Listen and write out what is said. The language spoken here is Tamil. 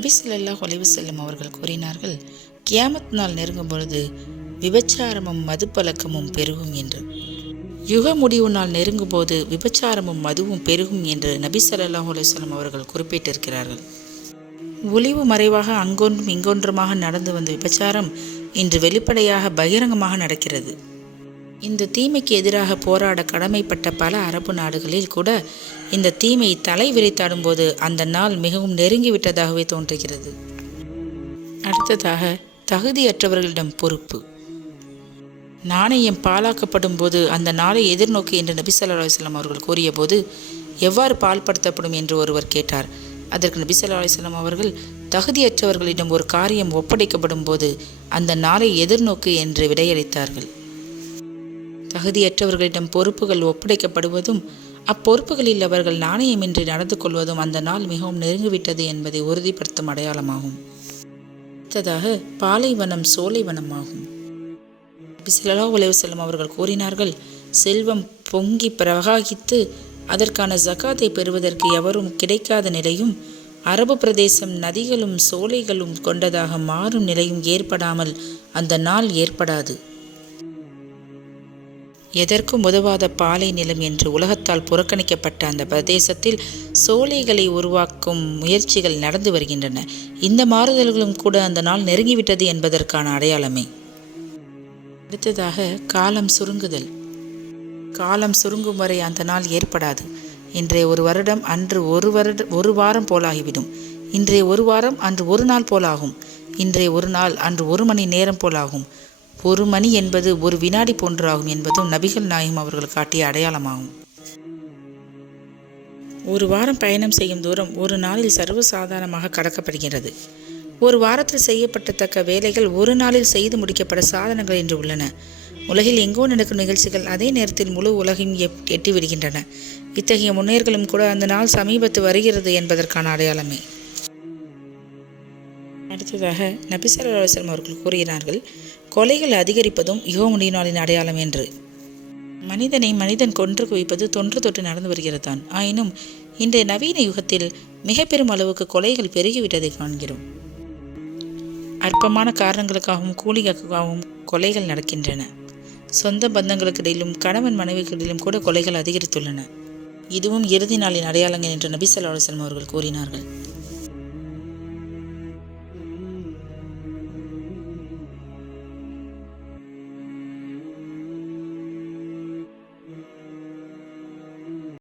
நபிசல்லா ஸல்லல்லாஹு அலைஹி அவர்கள் கூறினார்கள் கியாமத் நாள் நெருங்கும் பொழுது விபச்சாரமும் மதுப்பழக்கமும் பெருகும் என்று. யுக முடிவு நாள் நெருங்கும் போது விபச்சாரமும் மதுவும் பெருகும் என்று நபி ஸல்லல்லாஹு அலைஹி அவர்கள் குறிப்பிட்டிருக்கிறார்கள். ஒளிவு மறைவாக அங்கொன்றும் இங்கொன்றுமாக நடந்து வந்த விபச்சாரம் இன்று வெளிப்படையாக பகிரங்கமாக நடக்கிறது. இந்த தீமைக்கு எதிராக போராட கடமைப்பட்ட பல அரபு நாடுகளில் கூட இந்த தீமை தலை விரித்தாடும்போது அந்த நாள் மிகவும் நெருங்கிவிட்டதாகவே தோன்றுகிறது. அடுத்ததாக தகுதியற்றவர்களிடம் பொறுப்பு. நாணயம் பாலாக்கப்படும் போது அந்த நாளை எதிர்நோக்கி என்று நபி ஸல்லல்லாஹு அலைஹி அவர்கள் கூறியபோது எவ்வாறு பால்படுத்தப்படும் என்று ஒருவர் கேட்டார். அதற்கு நபி ஸல்லல்லாஹு அலைஹி அவர்கள் தகுதியற்றவர்களிடம் ஒரு காரியம் ஒப்படைக்கப்படும் போது அந்த நாளை எதிர்நோக்கு என்று விடையளித்தார்கள். தகுதியற்றவர்களிடம் பொறுப்புகள் ஒப்படைக்கப்படுவதும் அப்பொறுப்புகளில் அவர்கள் நாணயமின்றி நடந்து கொள்வதும் அந்த நாள் மிகவும் நெருங்கிவிட்டது என்பதை உறுதிப்படுத்தும் அடையாளமாகும். அடுத்ததாக பாலைவனம் சோலைவனமாகும். பிசிலலா உலவு செல்லும் அவர்கள் கூறினார்கள் செல்வம் பொங்கி பிரகாகித்து அதற்கான ஜகாத்தை பெறுவதற்கு எவரும் கிடைக்காத நிலையும் அரபு பிரதேசம் நதிகளும் சோலைகளும் கொண்டதாக மாறும் நிலையும் ஏற்படாமல் அந்த நாள் ஏற்படாது. எதற்கும் உதவாத பாலை நிலம் என்று உலகத்தால் புறக்கணிக்கப்பட்ட அந்த பிரதேசத்தில் சோலைகளை உருவாக்கும் முயற்சிகள் நடந்து வருகின்றன. இந்த மாறுதல்களும் கூட அந்த நாள் நெருங்கிவிட்டது என்பதற்கான அடையாளமே. அடுத்ததாக காலம் சுருங்குதல். காலம் சுருங்கும் வரை அந்த நாள் ஏற்படாது. இன்றைய ஒரு வருடம் அன்று ஒரு வருட ஒரு வாரம் போலாகிவிடும். இன்றைய ஒரு வாரம் அன்று ஒரு நாள் போலாகும். இன்றைய ஒரு நாள் அன்று ஒரு மணி நேரம் போலாகும். ஒரு மணி என்பது ஒரு வினாடி போன்றாகும் என்பதும் நபிகள் நாயகம் அவர்கள் காட்டிய அடையாளமாகும். ஒரு வாரம் பயணம் செய்யும் தூரம் ஒரு நாளில் சர்வசாதாரணமாக கடக்கப்படுகிறது. ஒரு வாரத்தில் செய்யப்பட்டத்தக்க வேலைகள் ஒரு நாளில் செய்து முடிக்கப்பட சாதனங்கள் என்று உள்ளன. உலகில் எங்கோ நடக்கும் நிகழ்ச்சிகள் அதே நேரத்தில் முழு உலகையும் எட்டி எட்டிவிடுகின்றன இத்தகைய முன்னேர்களும் கூட அந்த நாள் சமீபத்து வருகிறது என்பதற்கான அடையாளமே. அடுத்ததாக நபிசர் அவர்கள் கூறுகிறார்கள் கொலைகள் அதிகரிப்பதும் யுகமுடியினாலின் நாளின் அடையாளம் என்று. மனிதனை மனிதன் கொன்று குவிப்பது தொன்று தொட்டு நடந்து வருகிறது தான் ஆயினும் இன்றைய நவீன யுகத்தில் மிக பெரும் அளவுக்கு கொலைகள் பெருகிவிட்டதை காண்கிறோம். அற்பமான காரணங்களுக்காகவும் கூலிகளுக்காகவும் கொலைகள் நடக்கின்றன. சொந்த பந்தங்களுக்கிடையிலும் கணவன் மனைவிகளிலும் கூட கொலைகள் அதிகரித்துள்ளன. இதுவும் இறுதி நாளின் அடையாளங்கள் என்று நபி ஸல்லல்லாஹு அவர்கள் கூறினார்கள்.